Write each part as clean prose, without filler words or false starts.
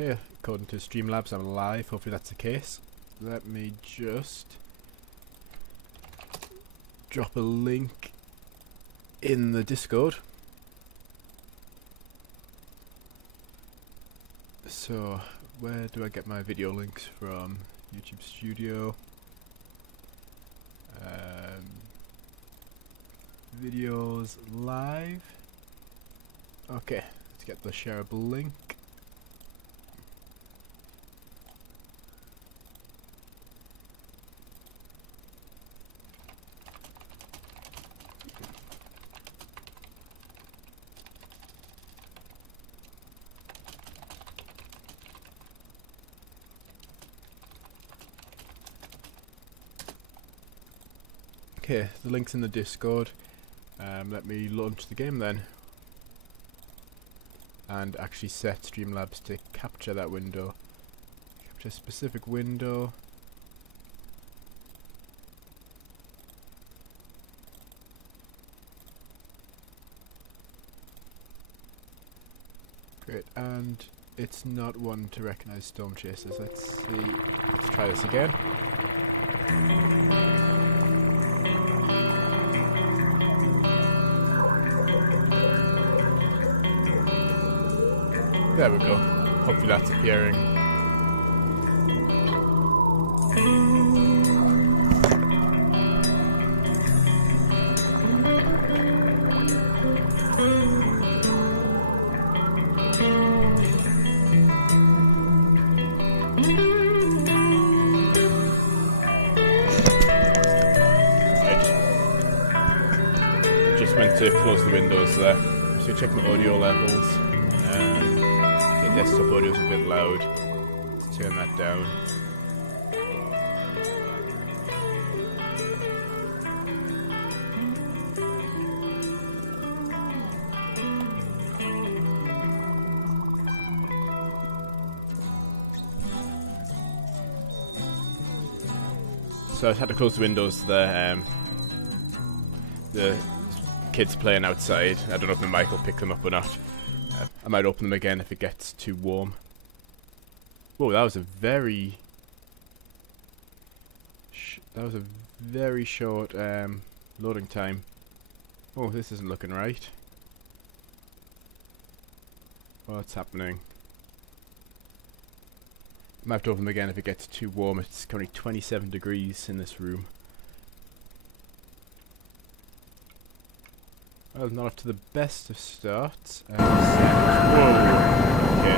Okay, according to Streamlabs I'm live, hopefully that's the case. Let me just drop a link in the Discord. So, where do I get my video links from? YouTube Studio. Videos live. Okay, let's get the shareable link. Okay, the link's in the Discord. Let me launch the game then. And actually set Streamlabs to capture that window. Capture a specific window. Great, and it's not one to recognize storm chasers. Let's see. Let's try this again. There we go. Hopefully that's appearing. I just went to close the windows there. So check my audio levels. Desktop audio is a bit loud. Let's turn that down. So I had to close the windows there. The kids playing outside. I don't know if the mic will pick them up or not. I might open them again if it gets too warm. Whoa, that was a very short loading time. Oh, this isn't looking right. What's happening? I might have to open them again if it gets too warm. It's currently 27 degrees in this room. Well, not up to the best of starts. Whoa! Okay.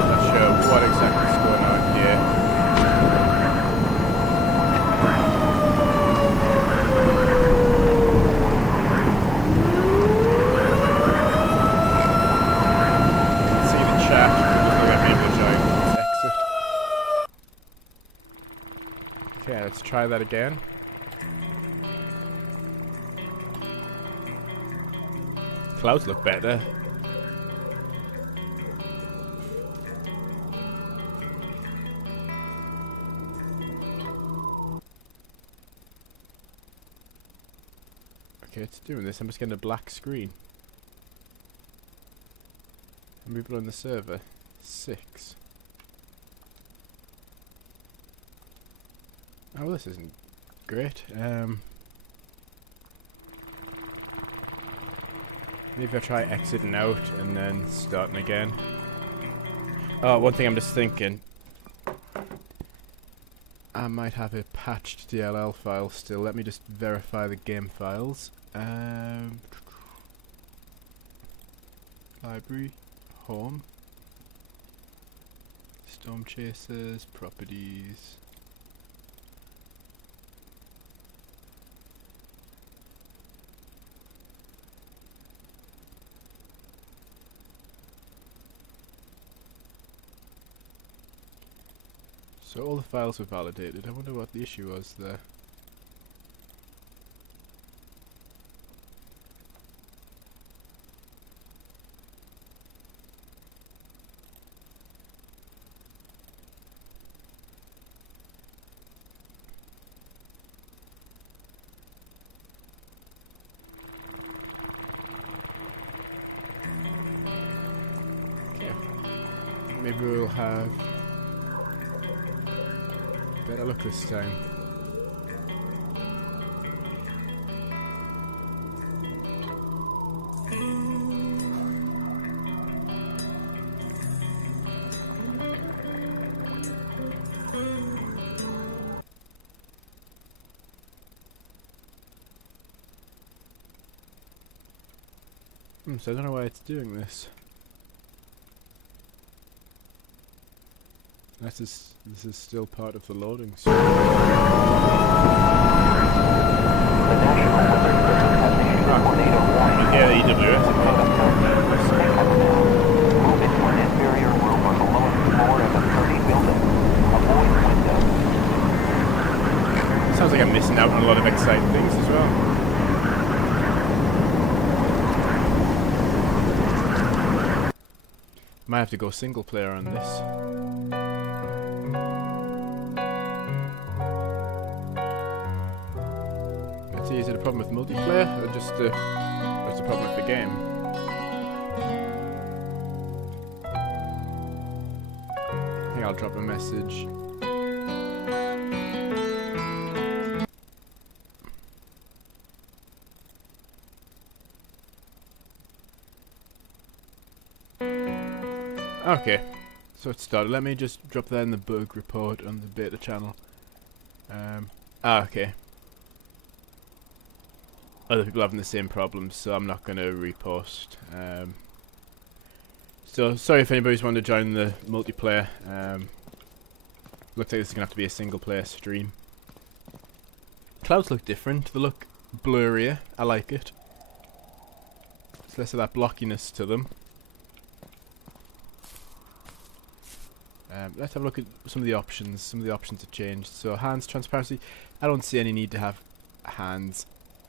Not sure what exactly is going on here. See the chat. Exit. Okay, let's try that again. Clouds look better. Okay, it's doing this. I'm just getting a black screen. How many people on the server? 6. Oh, this isn't great. Maybe I'll try exiting out and then starting again. Oh, one thing I'm just thinking. I might have a patched DLL file still. Let me just verify the game files. Library, home, storm chasers, properties. So all the files were validated. I wonder what the issue was there. maybe we'll have better luck this time. So I don't know why it's doing this. This is still part of the loading screen. The National Weather Service has issued a tornado warning. Yeah, the EWS. Move into an inferior room on the lowest floor of a 30 building. Avoid windows. Sounds like I'm missing out on a lot of exciting things as well. Might have to go single player on this. Let's see, is it a problem with multiplayer or just what's the problem with the game? I think I'll drop a message. Okay, so it started. Let me just drop that in the bug report on the beta channel. Okay. Other people having the same problems, so I'm not going to repost. So sorry if anybody's wanted to join the multiplayer. Looks like this is going to have to be a single player stream. Clouds look different. They look blurrier. I like it. It's less of that blockiness to them. Let's have a look at some of the options. Some of the options have changed. So hands transparency. I don't see any need to have hands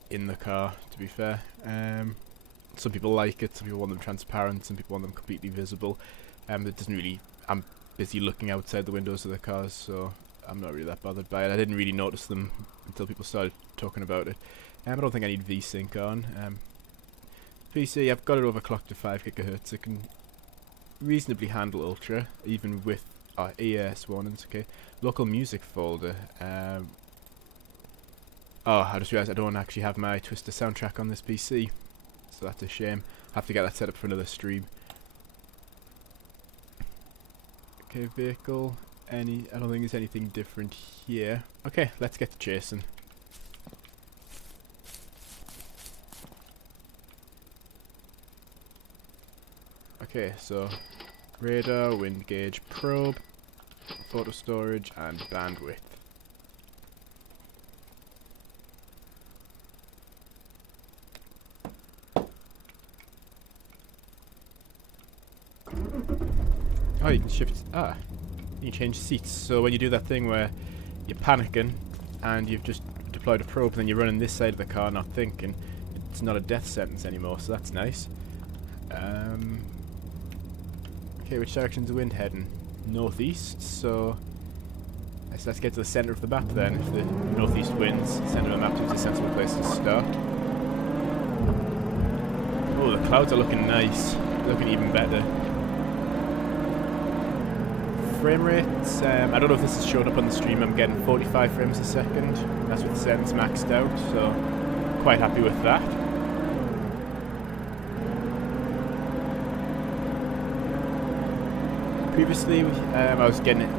in the car, to be fair. Some people like it. Some people want them transparent. Some people want them completely visible. It doesn't really. I'm busy looking outside the windows of the cars, so I'm not really that bothered by it. I didn't really notice them until people started talking about it. I don't think I need VSync on. PC, I've got it overclocked to 5 GHz. It can reasonably handle ultra, even with EAS warnings. Okay, local music folder. Oh, I just realised I don't actually have my Twister soundtrack on this PC, so that's a shame. I have to get that set up for another stream. Okay, vehicle. I don't think there's anything different here. Okay, let's get to chasing. Okay, so radar, wind gauge, probe, photo storage, and bandwidth. Oh, you can shift. You can change seats. So when you do that thing where you're panicking and you've just deployed a probe, and then you're running this side of the car, not thinking, it's not a death sentence anymore. So that's nice. Okay, which direction's the wind heading? Northeast, so let's get to the centre of the map then. If the northeast winds, the centre of the map is a sensible place to start. Oh, the clouds are looking nice. Looking even better. Frame rates, I don't know if this has showed up on the stream. I'm getting 45 frames a second. That's with the settings maxed out, so quite happy with that. Previously, I was getting it,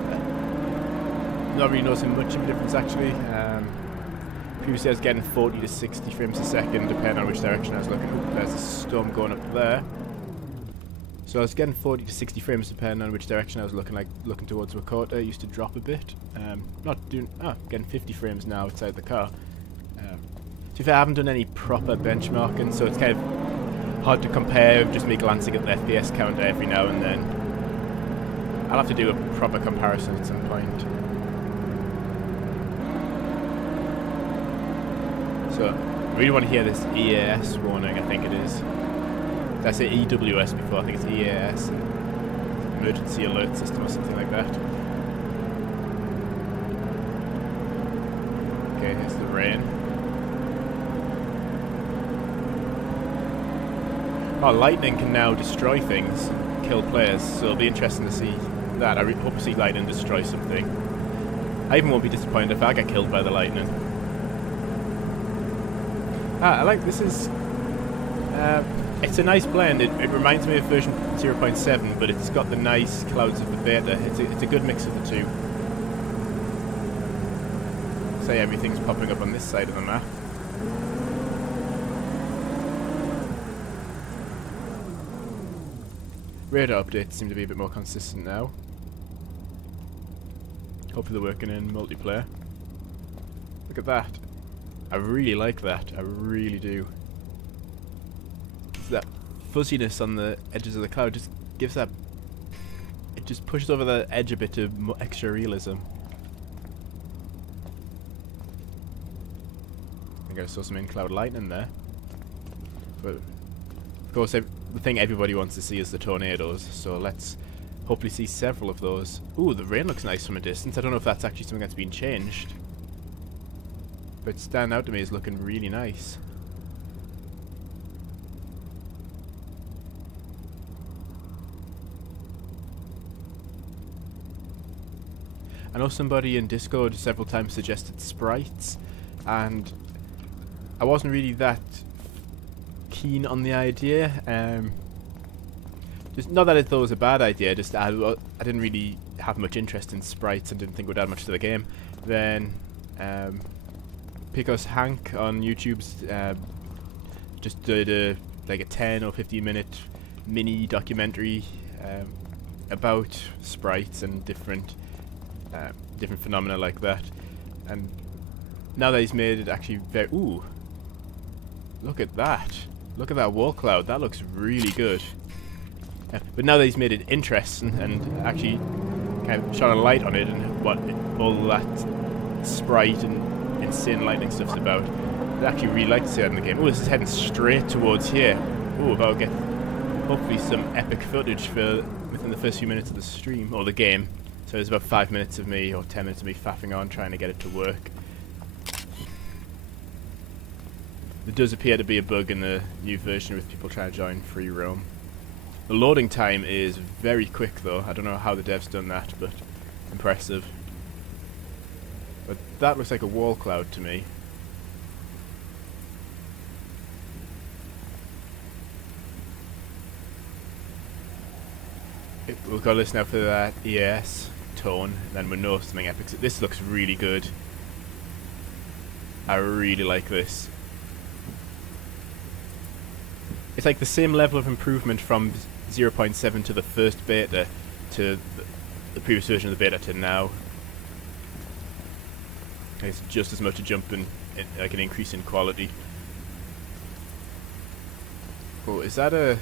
not really noticing much of a difference actually. Previously I was getting 40 to 60 frames a second depending on which direction I was looking. Ooh, there's a storm going up there. So I was getting 40 to 60 frames depending on which direction I was looking, like looking towards Wakota. It used to drop a bit. Getting 50 frames now outside the car. To be fair, I haven't done any proper benchmarking, so it's kind of hard to compare with just me glancing at the FPS counter every now and then. I'll have to do a proper comparison at some point. So, I really want to hear this EAS warning, I think it is. Did I say EWS before? I think it's EAS. Emergency Alert System or something like that. Okay, here's the rain. Oh, lightning can now destroy things, kill players, so it'll be interesting to see that. I hope to see lightning destroy something. I even won't be disappointed if I get killed by the lightning. I like this is... it's a nice blend. It reminds me of version 0.7, but it's got the nice clouds of the beta. It's a good mix of the two. Say everything's popping up on this side of the map. Radar updates seem to be a bit more consistent now. Hopefully they're working in multiplayer. Look at that. I really like that. I really do. That fuzziness on the edges of the cloud just gives that... It just pushes over the edge a bit of extra realism. I think I saw some in-cloud lightning there. But, of course, the thing everybody wants to see is the tornadoes, so let's hopefully see several of those. Ooh, the rain looks nice from a distance. I don't know if that's actually something that's been changed. But it's standing out to me as looking really nice. I know somebody in Discord several times suggested sprites, and I wasn't really that keen on the idea. Just not that I thought it was a bad idea, just I didn't really have much interest in sprites and didn't think it would add much to the game. Then Picos Hank on YouTube's just did like a 10 or 15 minute mini documentary about sprites and different phenomena like that. And now that he's made it actually very... Ooh! Look at that! Look at that wall cloud, that looks really good. But now that he's made it interesting and actually kind of shone a light on it and what all that sprite and insane lightning stuff's about, I'd actually really like to see that in the game. Oh, this is heading straight towards here. Oh, about to get hopefully some epic footage for within the first few minutes of the stream, or the game. So there's about 5 minutes of me, or 10 minutes of me faffing on trying to get it to work. There does appear to be a bug in the new version with people trying to join free roam. The loading time is very quick though. I don't know how the devs done that, but impressive. But that looks like a wall cloud to me. We'll go listen out for that ES tone, and then we'll know something epic. This looks really good. I really like this. It's like the same level of improvement from 0.7 to the first beta to the previous version of the beta to now. It's just as much a jump in like an increase in quality. Oh, is that an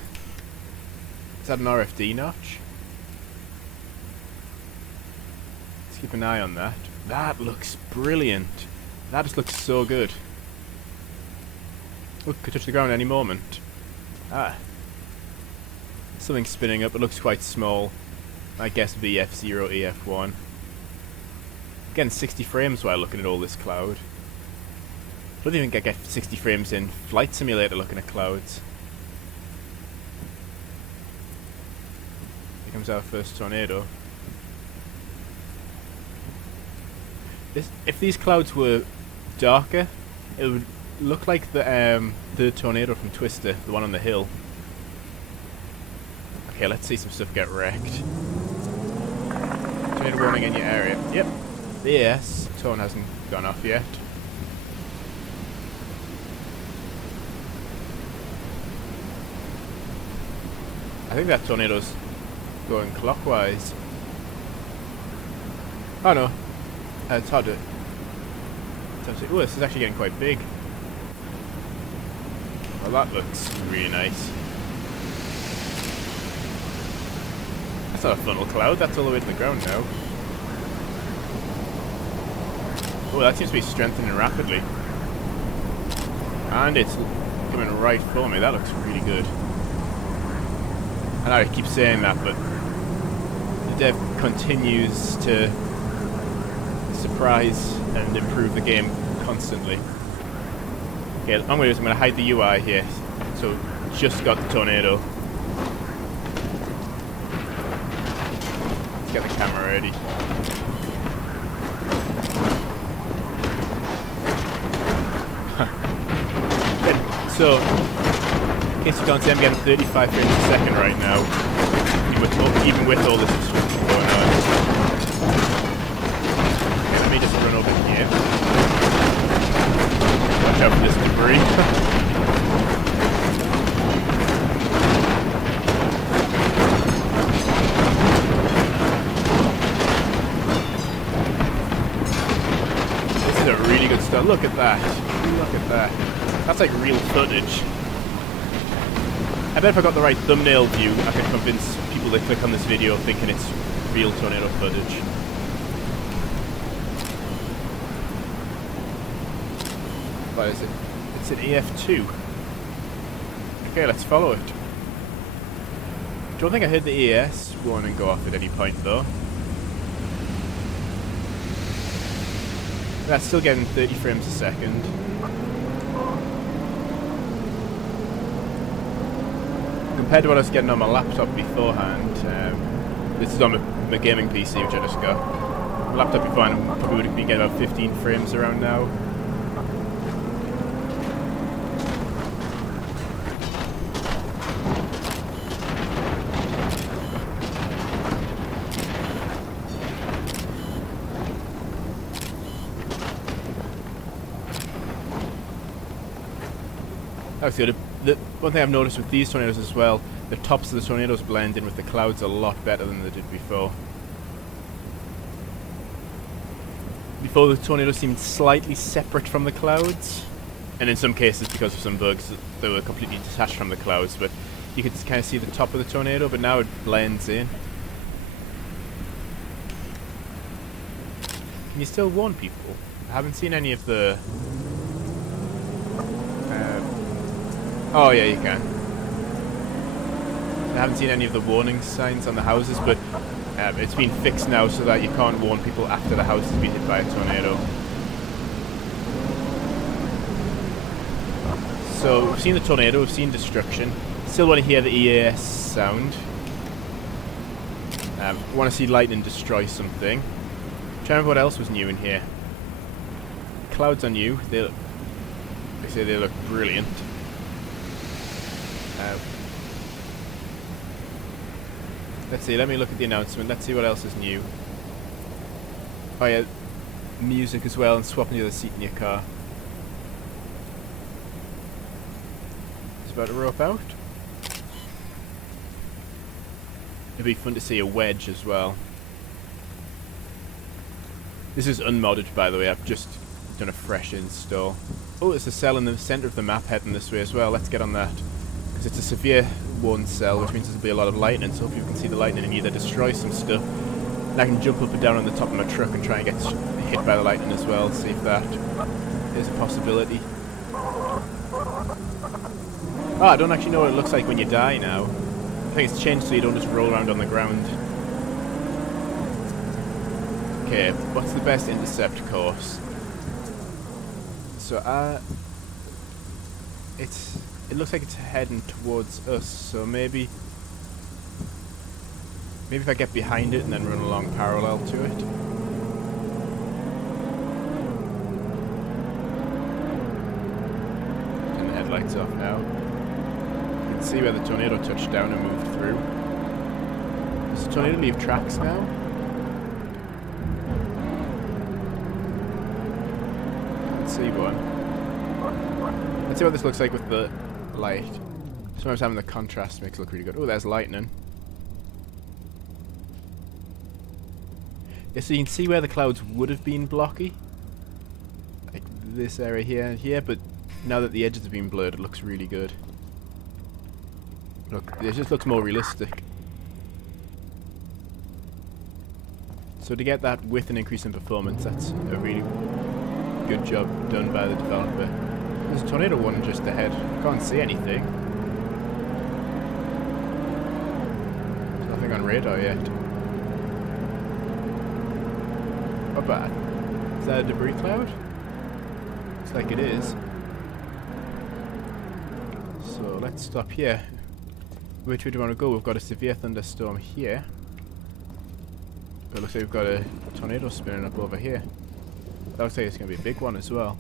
RFD notch? Let's keep an eye on that. That looks brilliant. That just looks so good. Look, could touch the ground any moment. Ah. Something spinning up. It looks quite small. I guess the F0 EF1. Again, 60 frames while looking at all this cloud. I don't even think I get 60 frames in Flight Simulator looking at clouds. Here comes our first tornado. If these clouds were darker, it would look like the tornado from Twister, the one on the hill. Okay, let's see some stuff get wrecked. Tornado warning in your area. Yep. The ES tone hasn't gone off yet. I think that tornado's going clockwise. Oh no. It's hard to... Oh, this is actually getting quite big. Well, that looks really nice. That's not a funnel cloud, that's all the way to the ground now. Oh, that seems to be strengthening rapidly. And it's coming right for me, that looks really good. I know I keep saying that, but the dev continues to surprise and improve the game constantly. Okay, I'm going to hide the UI here. So, just got the tornado. get the camera ready. So, in case you can't see, I'm getting 35 frames a second right now, even with all this obstruction going on. Okay, let me just run over here. Watch out for this debris. This is a really good start. Look at that. Look at that. That's like real footage. I bet if I got the right thumbnail view, I could convince people that click on this video thinking it's real tornado footage. What is it? It's an EF2. Okay, let's follow it. Don't think I heard the EAS warning go off at any point though. That's still getting 30 frames a second. Compared to what I was getting on my laptop beforehand, this is on my gaming PC which I just got. My laptop beforehand I probably would have been getting about 15 frames around now. Actually, the one thing I've noticed with these tornadoes as well, the tops of the tornadoes blend in with the clouds a lot better than they did before. Before the tornadoes seemed slightly separate from the clouds, and in some cases because of some bugs they were completely detached from the clouds, but you could kind of see the top of the tornado, but now it blends in. Can you still warn people? I haven't seen any of the... oh yeah, you can. I haven't seen any of the warning signs on the houses, but it's been fixed now so that you can't warn people after the house has been hit by a tornado. So we've seen the tornado, we've seen destruction. Still want to hear the EAS sound. Want to see lightning destroy something. Try to remember what else was new in here. Clouds are new. They say they look brilliant. Let's see, let me look at the announcement, let's see what else is new. Oh yeah, music as well, and swapping the other seat in your car. It's about to rope out. It'd be fun to see a wedge as well. This is unmodded, by the way, I've just done a fresh install. Oh, there's a cell in the centre of the map heading this way as well, let's get on that. Because it's a severe warned cell, which means there'll be a lot of lightning, so if you can see the lightning and either destroy some stuff, and I can jump up and down on the top of my truck and try and get hit by the lightning as well, see if that is a possibility. Oh, I don't actually know what it looks like when you die now. I think it's changed so you don't just roll around on the ground. Okay, what's the best intercept course? So, it looks like it's heading towards us, so maybe if I get behind it and then run along parallel to it. Turn the headlights off now. You can see where the tornado touched down and moved through. Does the tornado leave tracks now? Let's see one. Let's see what this looks like with the light. Sometimes having the contrast makes it look really good. Oh, there's lightning. Yeah, so you can see where the clouds would have been blocky. Like this area here and here, but now that the edges have been blurred, it looks really good. Look, it just looks more realistic. So to get that with an increase in performance, that's a really good job done by the developer. There's a tornado one just ahead. I can't see anything. There's nothing on radar yet. Not bad. Is that a debris cloud? Looks like it is. So let's stop here. Which way do we want to go? We've got a severe thunderstorm here. But it looks like we've got a tornado spinning up over here. That looks like it's going to be a big one as well.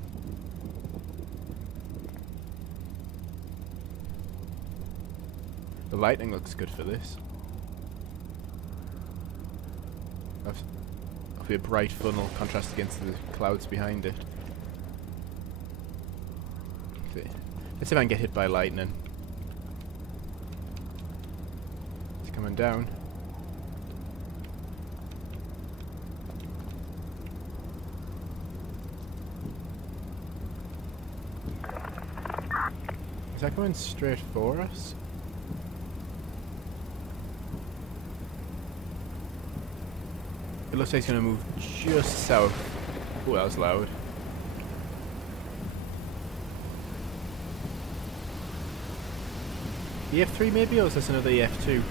The lighting looks good for this. That'll be a bright funnel contrast against the clouds behind it. Let's see if I can get hit by lightning. It's coming down. Is that going straight for us? It looks like it's going to move just south. Oh, that was loud. EF3 maybe, or is this another EF2?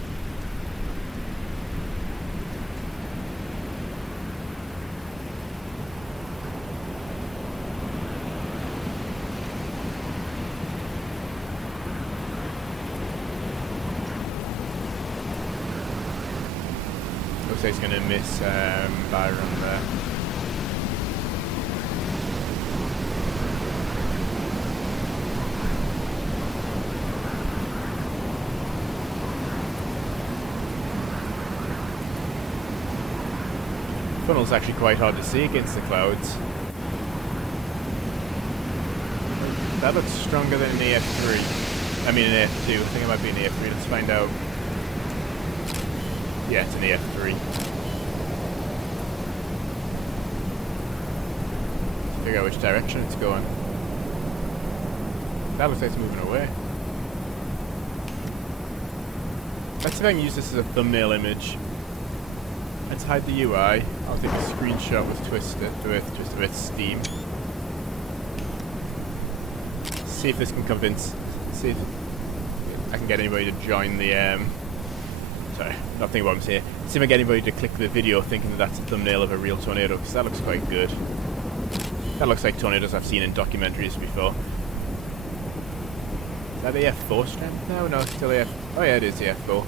Looks like he's going to miss Byron there. Funnel's actually quite hard to see against the clouds. That looks stronger than an EF3. I mean an EF2. I think it might be an EF3. Let's find out. Yeah, it's an EF3. Figure out which direction it's going. That looks like it's moving away. Let's see if I can use this as a thumbnail image. Let's hide the UI. I'll take a screenshot with Twisted Steam. See if this can convince. See if I can get anybody to join the. Sorry, not thinking what I'm saying. See if I can get anybody to click the video thinking that that's a thumbnail of a real tornado, because that looks quite good. That looks like tornadoes I've seen in documentaries before. Is that the F4 strength now? No, it's still the F. Oh yeah, it is the F4.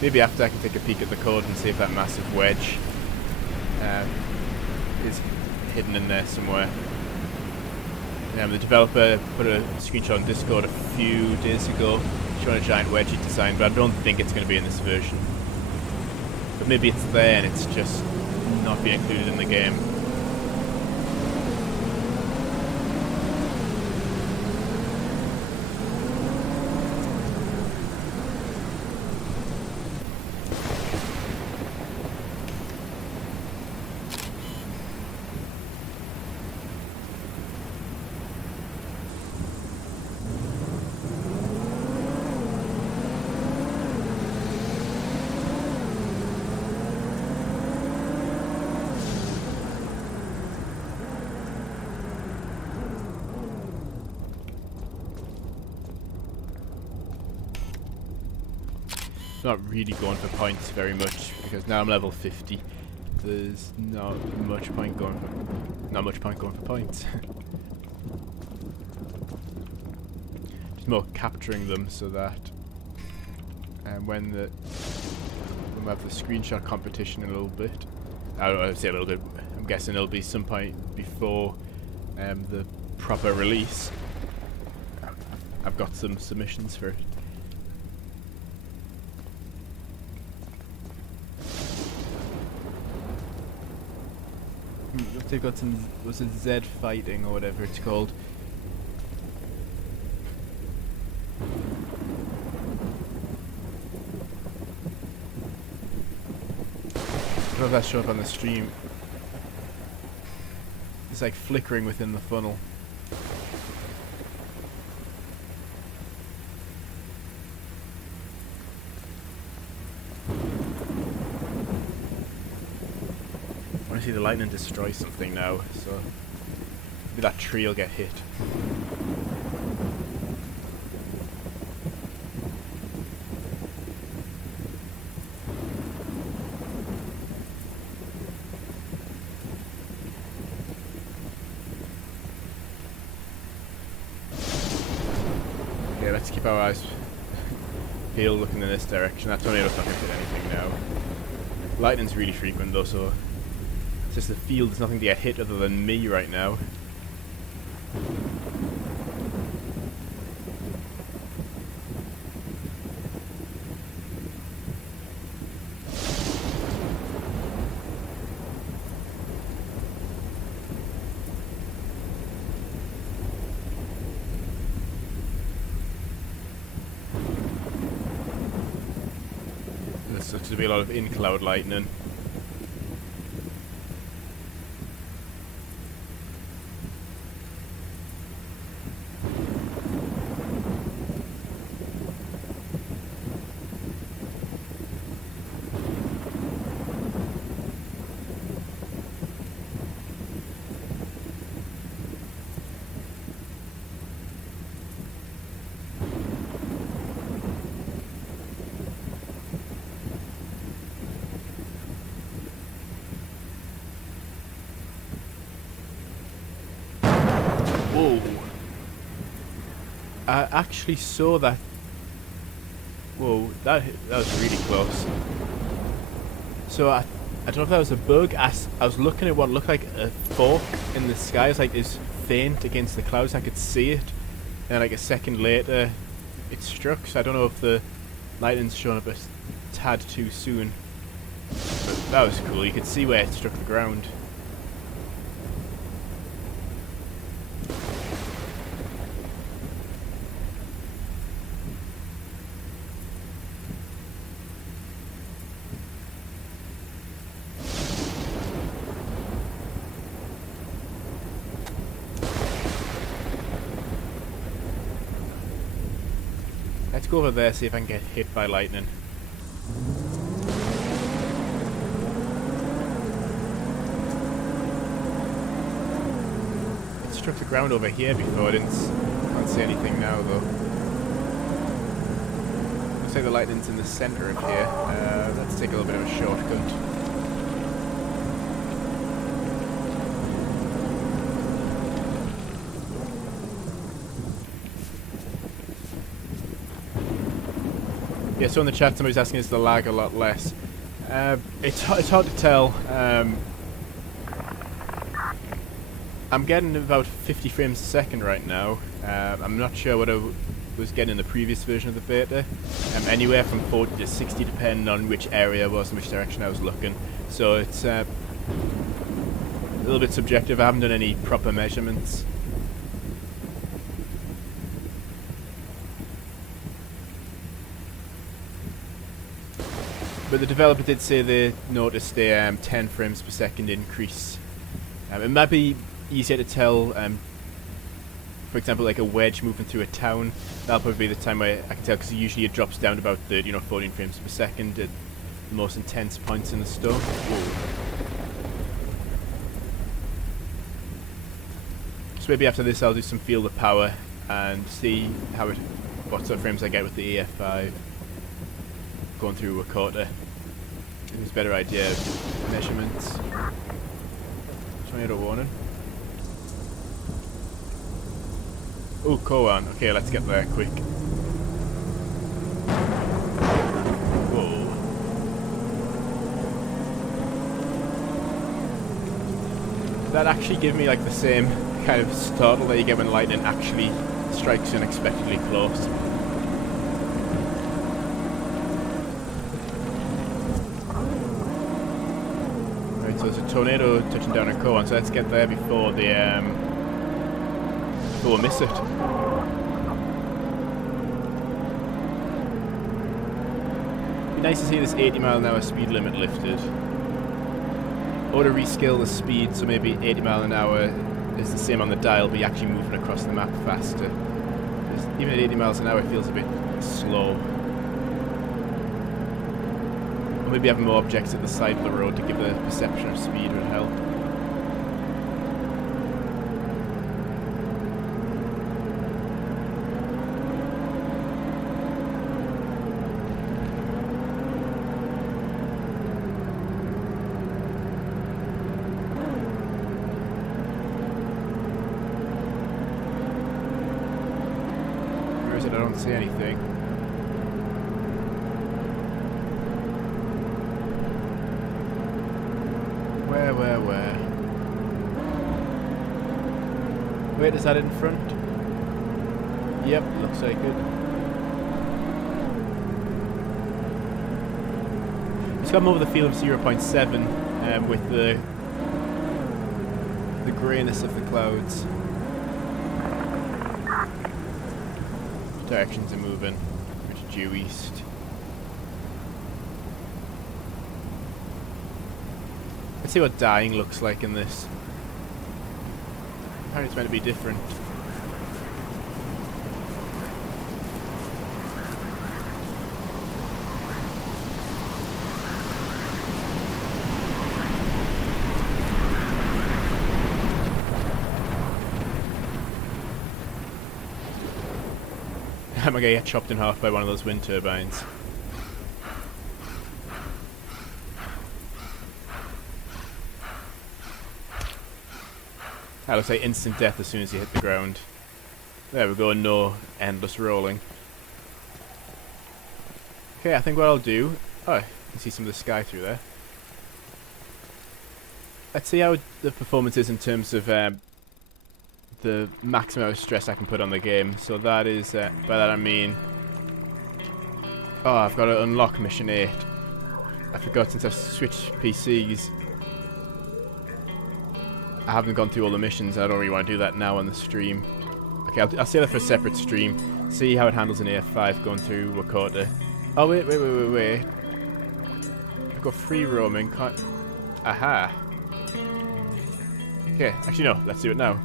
Maybe after I can take a peek at the code and see if that massive wedge is hidden in there somewhere. The developer put a screenshot on Discord a few days ago showing a giant wedge he designed, but I don't think it's going to be in this version. But maybe it's there and it's just not being included in the game. Not really going for points very much because now I'm level 50. There's not much point going for points. Just more capturing them so that when we have the screenshot competition in a little bit, I would say a little bit. I'm guessing it'll be some point before the proper release. I've got some submissions for it. They've got some, was it Z fighting or whatever it's called. I don't know if that showed up on the stream. It's like flickering within the funnel. I see the lightning destroy something now, so maybe that tree will get hit. Okay, let's keep our eyes uphill looking in this direction. That tornado's not going to hit anything now. Lightning's really frequent though, so it's just the field, there's nothing to get hit other than me right now. There's looks to be a lot of in-cloud lightning. Whoa. I actually saw that. Whoa, that was really close. So I don't know if that was a bug. I was looking at what looked like a fork in the sky. It's like this faint against the clouds. I could see it. And like a second later, it struck. So I don't know if the lightning's shown up a tad too soon. But that was cool. You could see where it struck the ground. Let's go over there, see if I can get hit by lightning. It struck the ground over here before. Can't see anything now though. Looks like the lightning's in the centre of here. Let's take a little bit of a shortcut. Yeah, so in the chat somebody's asking, is the lag a lot less? It's hard to tell. I'm getting about 50 frames a second right now. I'm not sure what I was getting in the previous version of the beta. Anywhere from 40 to 60 depending on which area I was and which direction I was looking. So it's a little bit subjective. I haven't done any proper measurements. But the developer did say they noticed a 10 frames per second increase. It might be easier to tell, for example, like a wedge moving through a town. That'll probably be the time where I can tell, because usually it drops down to about 13 or 14 frames per second at the most intense points in the storm. Whoa. So maybe after this I'll do some field of power and see what sort of frames I get with the EF5. Going through a quarter. Give us a better idea of measurements. Tornado warning. Oh, Koan. Okay, let's get there quick. Whoa. That actually gave me like the same kind of startle that you get when lightning actually strikes unexpectedly close. So there's a tornado touching down on Koan, so let's get there before we miss it. Be nice to see this 80-mile-an-hour speed limit lifted. Or to rescale the speed, so maybe 80 mile an hour is the same on the dial, but you're actually moving across the map faster. Even at 80 miles an hour it feels a bit slow. Or maybe having more objects at the side of the road to give the perception of speed would help. Where is it? I don't see anything. Where? Wait, is that in front? Yep, looks like it. It's come over the field of 0.7 with the greyness of the clouds. Directions are moving, which are due east. Let's see what dying looks like in this. Apparently it's meant to be different. I'm gonna get chopped in half by one of those wind turbines. That looks like instant death as soon as you hit the ground. There we go, no endless rolling. Okay, I think what I'll do... Oh, you can see some of the sky through there. Let's see how the performance is in terms of the maximum amount of stress I can put on the game. So that is... by that I mean... Oh, I've got to unlock Mission 8. I forgot, since I've switched PCs... I haven't gone through all the missions. I don't really want to do that now on the stream. Okay, I'll save that for a separate stream. See how it handles an AF5 going through Wakota. Oh, wait. I've got free roaming. Can't... Aha. Okay, actually no, let's do it now.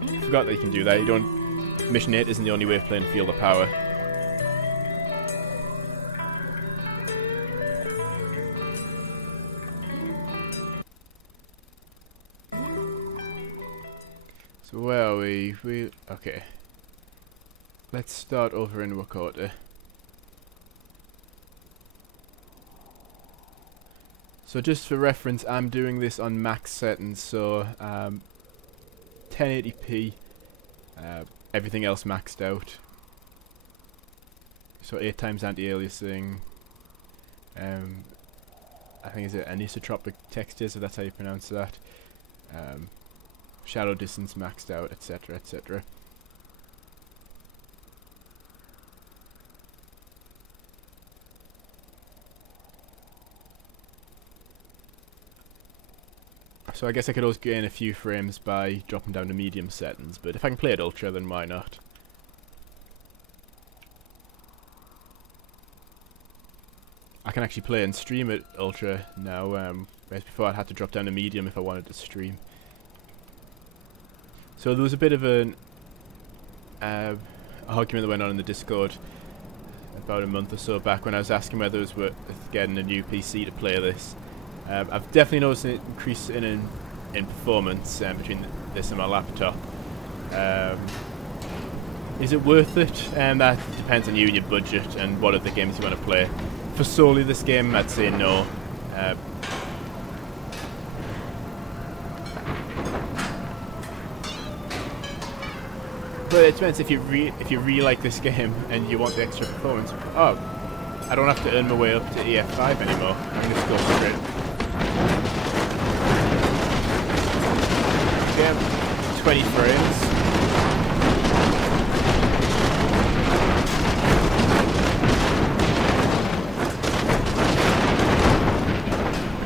I forgot that you can do that. You don't... Mission 8 isn't the only way of playing Field of Power. So where are we? Okay. Let's start over in Wakota. So just for reference, I'm doing this on max settings, so 1080p, everything else maxed out. So 8 times anti-aliasing. I think is it anisotropic textures, if that's how you pronounce that. Shadow distance maxed out, etc, etc. So I guess I could always gain a few frames by dropping down to medium settings, but if I can play at ultra, then why not? I can actually play and stream at ultra now, whereas before I'd have to drop down to medium if I wanted to stream. So there was a bit of an argument that went on in the Discord about a month or so back when I was asking whether it was worth getting a new PC to play this. I've definitely noticed an increase in performance between this and my laptop. Is it worth it? That depends on you and your budget and what other games you want to play. For solely this game, I'd say no. But it depends if you really like this game and you want the extra performance. Oh, I don't have to earn my way up to EF5 anymore. I can just go straight. Okay, 20 frames.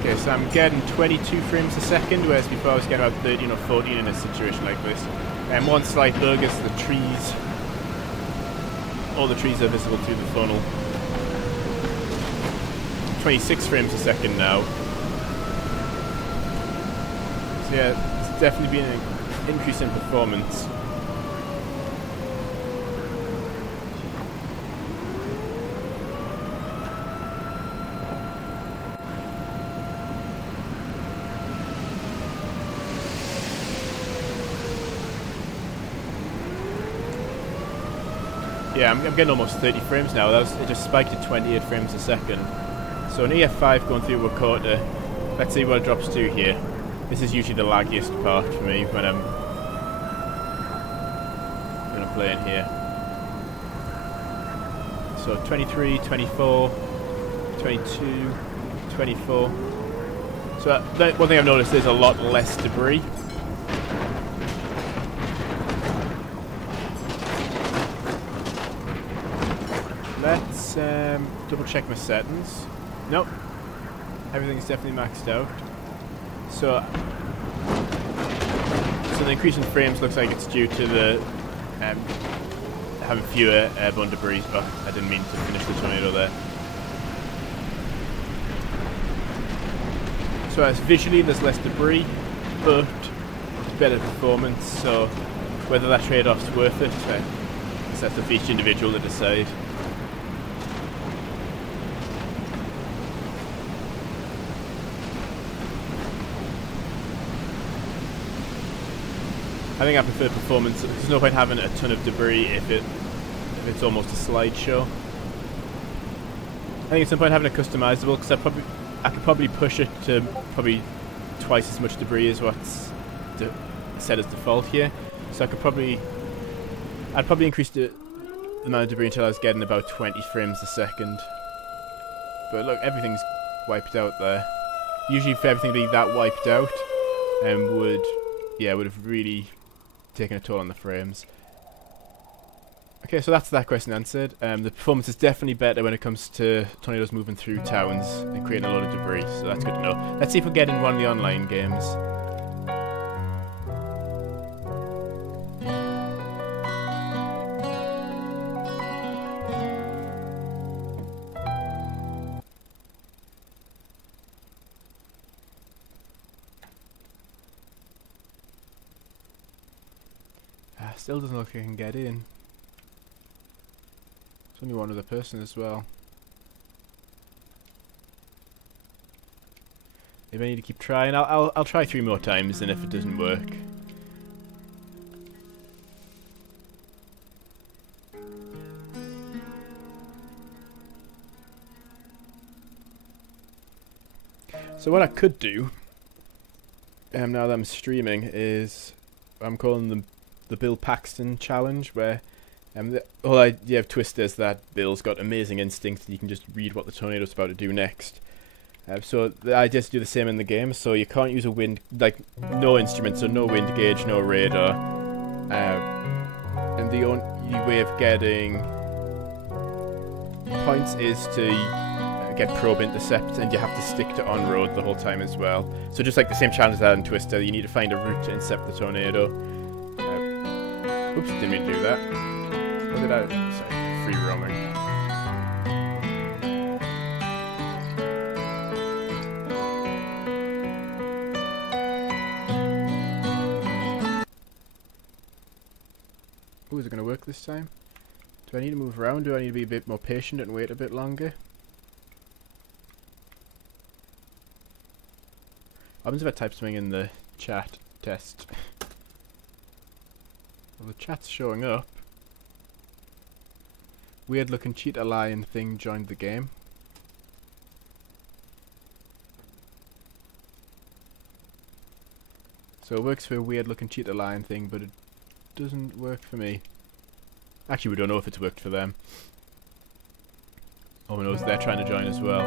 Okay, so I'm getting 22 frames a second, whereas before I was getting about 13 or 14 in a situation like this. And one slight bug is the trees. All the trees are visible through the funnel. 26 frames a second now. So yeah, it's definitely been an increase in performance. Yeah, I'm getting almost 30 frames now. It just spiked to 28 frames a second. So an EF5 going through Wakota. Let's see what it drops to here. This is usually the laggiest part for me when I'm playing here. So 23, 24, 22, 24. So one thing I've noticed is a lot less debris. Let's double check my settings. Nope. Everything's definitely maxed out. So the increase in frames looks like it's due to the having fewer airborne debris. Oh, I didn't mean to finish the tornado there. So as visually there's less debris, but better performance, so whether that trade-off's worth it, it's up to each individual to decide. I think I prefer performance. There's no point having a ton of debris if it's almost a slideshow. I think at some point having it customizable, because I could probably push it to probably twice as much debris as what's set as default here. So I'd probably increase the amount of debris until I was getting about 20 frames a second. But look, everything's wiped out there. Usually for everything to be that wiped out, would have really taken a toll on the frames. Okay, so that's that question answered. The performance is definitely better when it comes to tornadoes moving through towns and creating a lot of debris, so that's good to know. Let's see if we get in one of the online games. Still doesn't look like I can get in. There's only one other person as well. Maybe I need to keep trying. I'll try 3 more times, and if it doesn't work, so what I could do, now that I'm streaming, is I'm calling them the Bill Paxton challenge, where the whole idea of Twister is that Bill's got amazing instincts and you can just read what the tornado's about to do next. So the idea is to do the same in the game, so you can't use a wind, like no instruments, so no wind gauge, no radar. And the only way of getting points is to get probe intercept, and you have to stick to on-road the whole time as well. So just like the same challenge that in Twister, you need to find a route to intercept the tornado. Oops, didn't mean to do that. What did I... Sorry, free roaming. Ooh, is it going to work this time? Do I need to move around? Do I need to be a bit more patient and wait a bit longer? What happens if I type something in the chat test? Well, the chat's showing up. Weird looking cheetah lion thing joined the game. So it works for a weird looking cheetah lion thing, but it doesn't work for me. Actually, we don't know if it's worked for them. Oh, who knows, they're trying to join as well.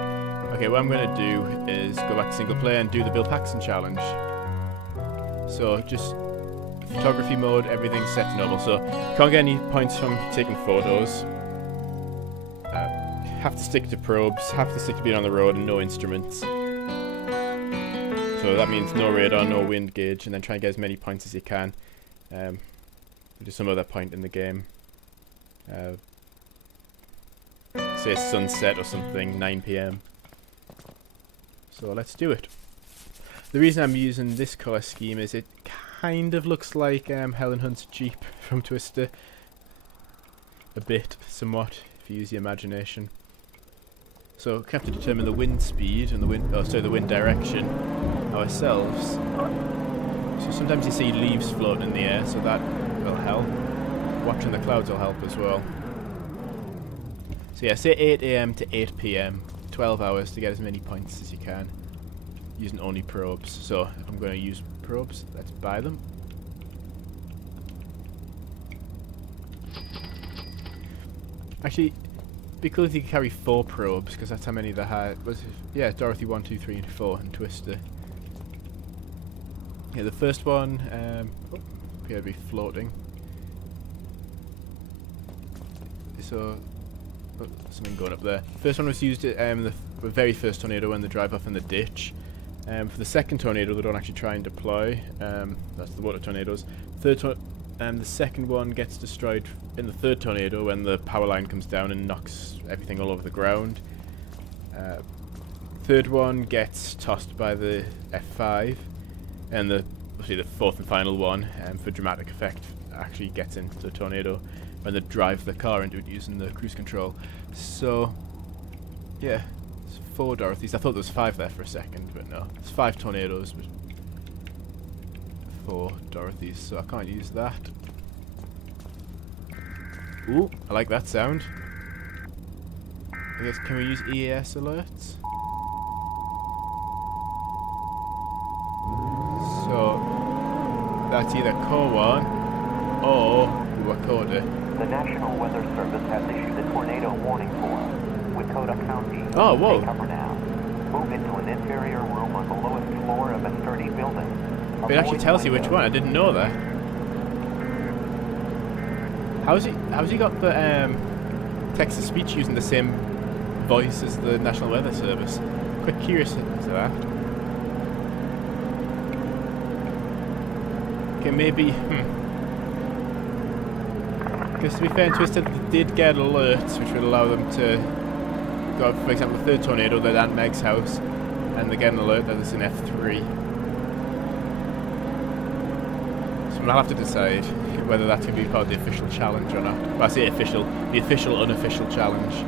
Okay, what I'm going to do is go back to single player and do the Bill Paxton challenge. So just photography mode, everything's set to normal, so can't get any points from taking photos. Have to stick to probes, have to stick to being on the road, and no instruments. So that means no radar, no wind gauge, and then try and get as many points as you can. Do some other point in the game. Say sunset or something, 9 PM. So let's do it. The reason I'm using this colour scheme is it kind of looks like Helen Hunt's Jeep from Twister. A bit, somewhat, if you use your imagination. So we have to determine the wind speed and the wind direction ourselves. So sometimes you see leaves floating in the air, so that will help. Watching the clouds will help as well. So yeah, say 8 AM to 8 PM, 12 hours to get as many points as you can, using only probes. So if I'm going to use probes, let's buy them. Actually, be cool if you could carry 4 probes, because that's how many they had. Yeah, Dorothy 1, 2, 3, and 4 and Twister. Yeah, the first one appeared to be floating. So, something going up there. First one was used at the very first tornado when they drive off in the ditch. For the second tornado, they don't actually try and deploy. That's the water tornadoes. The second one gets destroyed in the third tornado when the power line comes down and knocks everything all over the ground. Third one gets tossed by the F5, and obviously the fourth and final one, for dramatic effect, actually gets into the tornado when they drive the car into it using the cruise control. So, yeah, it's 4 Dorothys. I thought there was 5 there for a second, but no, it's 5 tornadoes, but 4 Dorothys, so I can't use that. Ooh, I like that sound. I guess, can we use EAS alerts? So, that's either Core 1 or Wakota. The National Weather Service has issued a tornado warning for Wakota County. Oh, whoa. Take cover now. Move into an inferior room on the lowest floor of a sturdy building. It actually tells you which one. I didn't know that. How's he got the text to speech using the same voice as the National Weather Service? Quite curious as to that. Okay, maybe. Because to be fair and twisted, they did get alerts which would allow them to go, for example, the third tornado, they're at Aunt Meg's house, and they get an alert that it's an F3. So I'm gonna have to decide whether that can be part of the official challenge or not. Well, I say official, the official, unofficial challenge.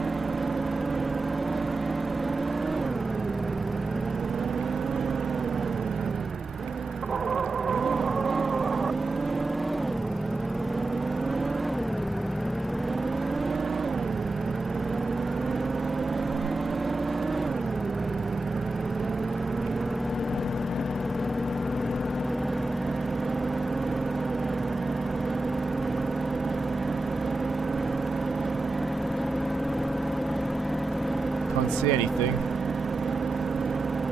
Can't see anything.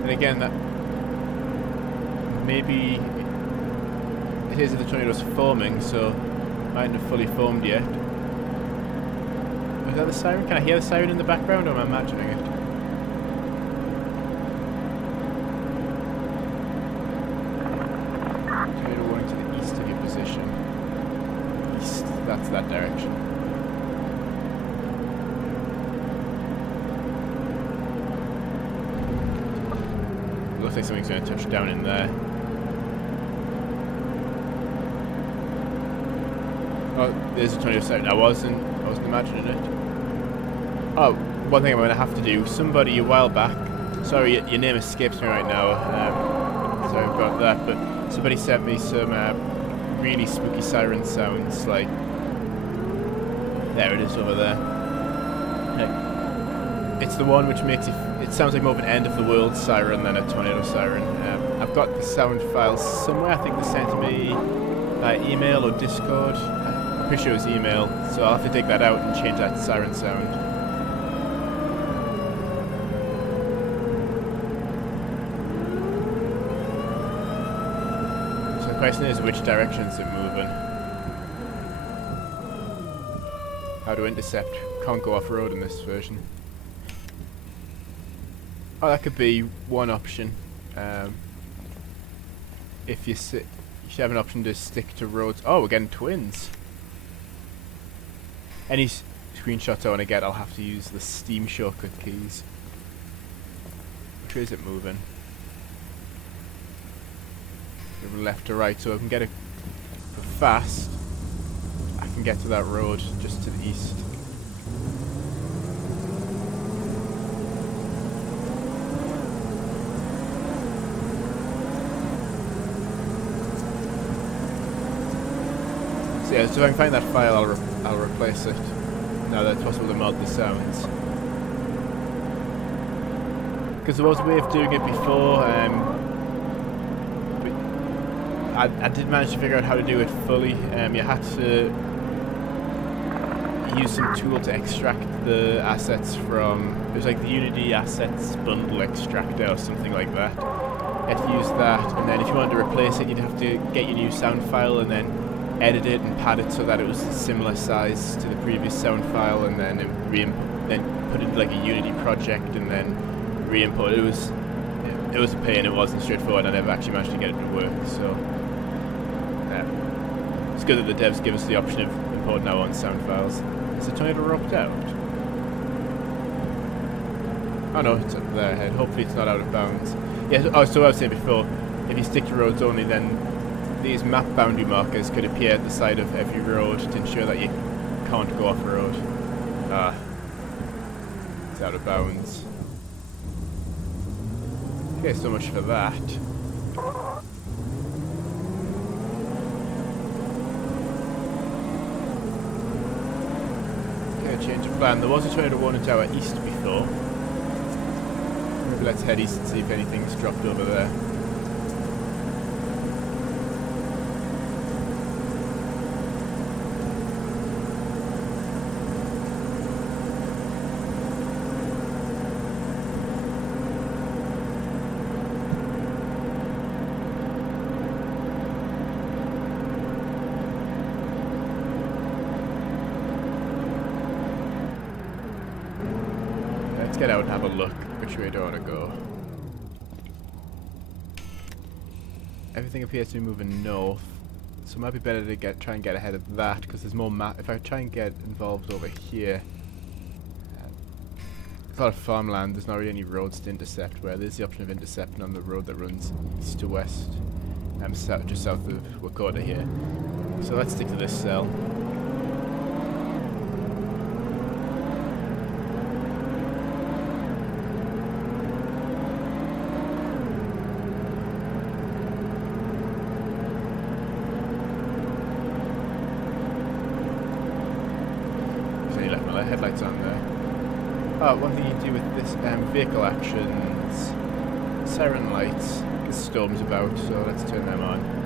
And again, that maybe it is that the tornado's forming, so it mightn't have fully formed yet. Was that the siren? Can I hear the siren in the background, or am I imagining it? Tornado warning to the east of your position. East, that's that direction. Looks like something's going to touch down in there. Oh, there's a tornado siren. I wasn't imagining it. Oh, one thing I'm going to have to do. Somebody a while back. Sorry, your name escapes me right now. Sorry about that. But somebody sent me some really spooky siren sounds. Like, there it is over there. It's the one which makes it sounds like more of an end of the world siren than a tornado siren. I've got the sound files somewhere. I think they sent to me by email or Discord. I'm pretty sure it was email, so I'll have to dig that out and change that siren sound. So the question is, which direction is it moving? How to intercept? Can't go off-road in this version. Oh, that could be one option. If you should have an option to stick to roads. Oh, we're getting twins. Any screenshots I want to get, I'll have to use the Steam shortcut keys. Which way is it moving? From left to right, so I can get it fast. I can get to that road just to the east. Yeah, so if I can find that file, I'll replace it. Now that it's possible to mod the sounds. Because there was a way of doing it before, but I did manage to figure out how to do it fully. You had to use some tool to extract the assets from, it was like the Unity Assets Bundle Extractor or something like that. You have to use that, and then if you wanted to replace it, you'd have to get your new sound file and then edit it and pad it so that it was a similar size to the previous sound file, and then then put it in like a Unity project and then re-input. It was a pain. It wasn't straightforward. I never actually managed to get it to work. So it's good that the devs give us the option of importing our own sound files. Is the tornado roped out? Oh no, it's up there ahead. Hopefully it's not out of bounds. Yeah, oh, so I was saying before, if you stick to roads only, then these map boundary markers could appear at the side of every road to ensure that you can't go off road. Ah, it's out of bounds. Okay, so much for that. Okay, change of plan. There was a tornado warning tower east before. Maybe let's head east and see if anything's dropped over there. Let's get out and have a look which way do I want to go. Everything appears to be moving north, so it might be better to try and get ahead of that, because there's more map. If I try and get involved over here, there's a lot of farmland. There's not really any roads to intercept, where there's the option of intercepting on the road that runs east to west. I'm just south of Wakota here. So let's stick to this cell. Headlights on there. Oh, one thing you can do with this vehicle actions, siren lights, because storm's about, so let's turn them on.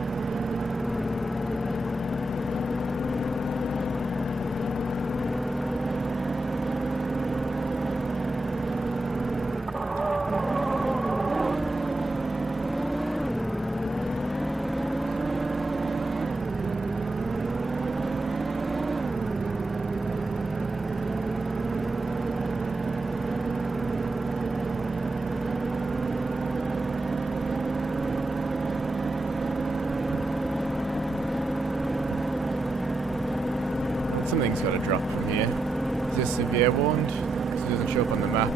Something's got to drop from here. Is this severe warned? Because it doesn't show up on the map.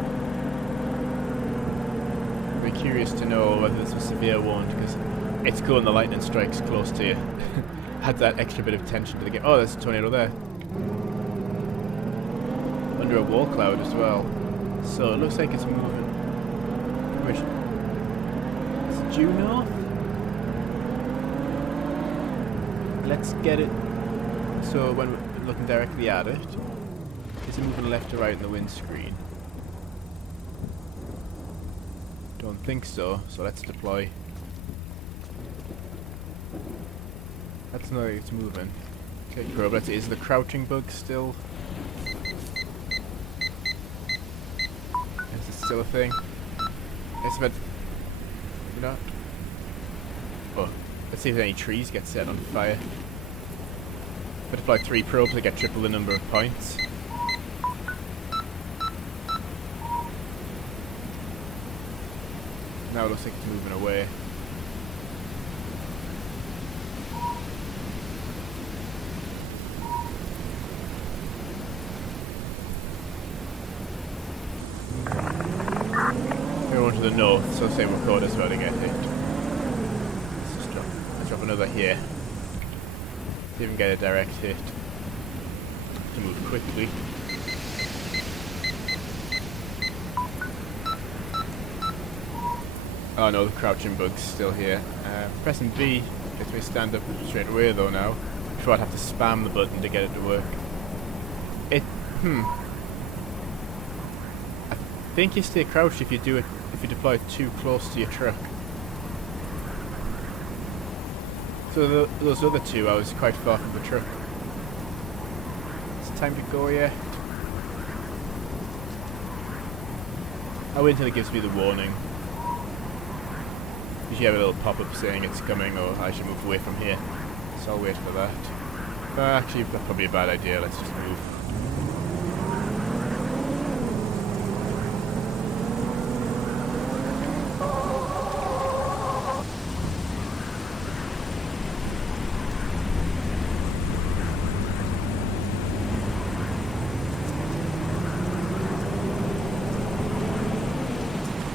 I'd be curious to know whether this was severe warned, because it's cool when the lightning strikes close to you. Had that extra bit of tension to the game. Oh, there's a tornado there. Under a wall cloud as well. So it looks like it's moving. Which is due north? Let's get it. So when we're looking directly at it, is it moving left to right in the windscreen? Don't think so, so let's deploy. That's not like it's moving. Okay, probe, let's see, is the crouching bug still? Is it still a thing? It's about... not. Oh, let's see if any trees get set on fire. I deploy 3 probes to get triple the number of points. Now it looks like it's moving away. We're going to the north, so say Wakota's about to get hit. Let's drop another here. Even get a direct hit to move quickly. Oh no, the crouching bug's still here. Pressing B gets me to stand up straight away though now, before I'd have to spam the button to get it to work. I think you stay crouched if you deploy it too close to your truck. So those other two, I was quite far from the truck. Is it time to go yet? I'll wait until it gives me the warning. Usually have a little pop-up saying it's coming or I should move away from here. So I'll wait for that. Actually, that's probably a bad idea. Let's just move.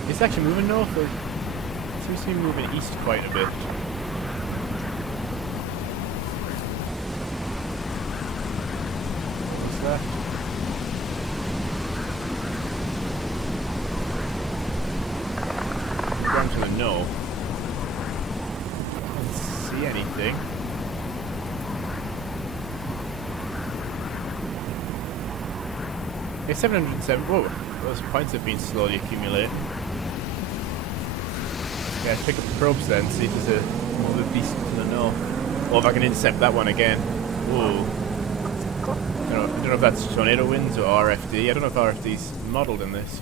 It's actually moving north, or it seems to be moving east quite a bit. What's that? Down to the north. I don't see anything. It's 707. Whoa, those points have been slowly accumulating. Yeah, let's pick up the probes then, see if there's a move decent to the north. Or if I can intercept that one again. Whoa. I don't know if that's tornado winds or RFD. I don't know if RFD's modelled in this.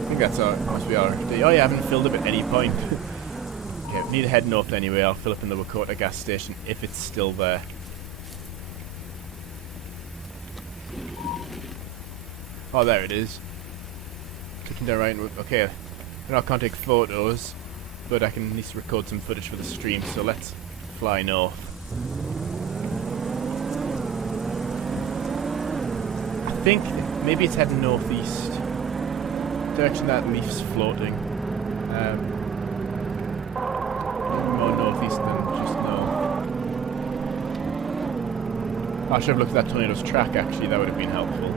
I think that's must be RFD. Oh yeah, I haven't filled up at any point. Okay, we need to head north anyway. I'll fill up in the Wakota gas station if it's still there. Oh, there it is. Clicking down right. Okay, I know I can't take photos, but I can at least record some footage for the stream. So let's fly north. I think maybe it's heading northeast. Direction that leaf's floating. More northeast than just north. I should have looked at that tornado's track actually, that would have been helpful.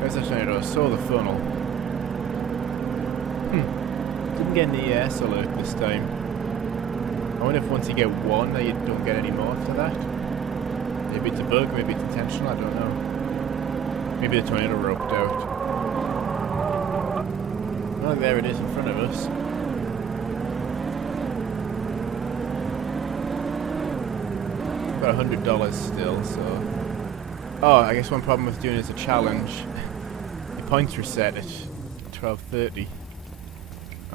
There's the tornado, I saw the funnel. Didn't get any S alert this time. I wonder if once you get one that you don't get any more after that. Maybe it's a bug, maybe it's intentional, I don't know. Maybe the tornado roped out. Oh, there it is in front of us. Got $100 still, so... Oh, I guess one problem with doing it as a challenge. The points reset at 12:30.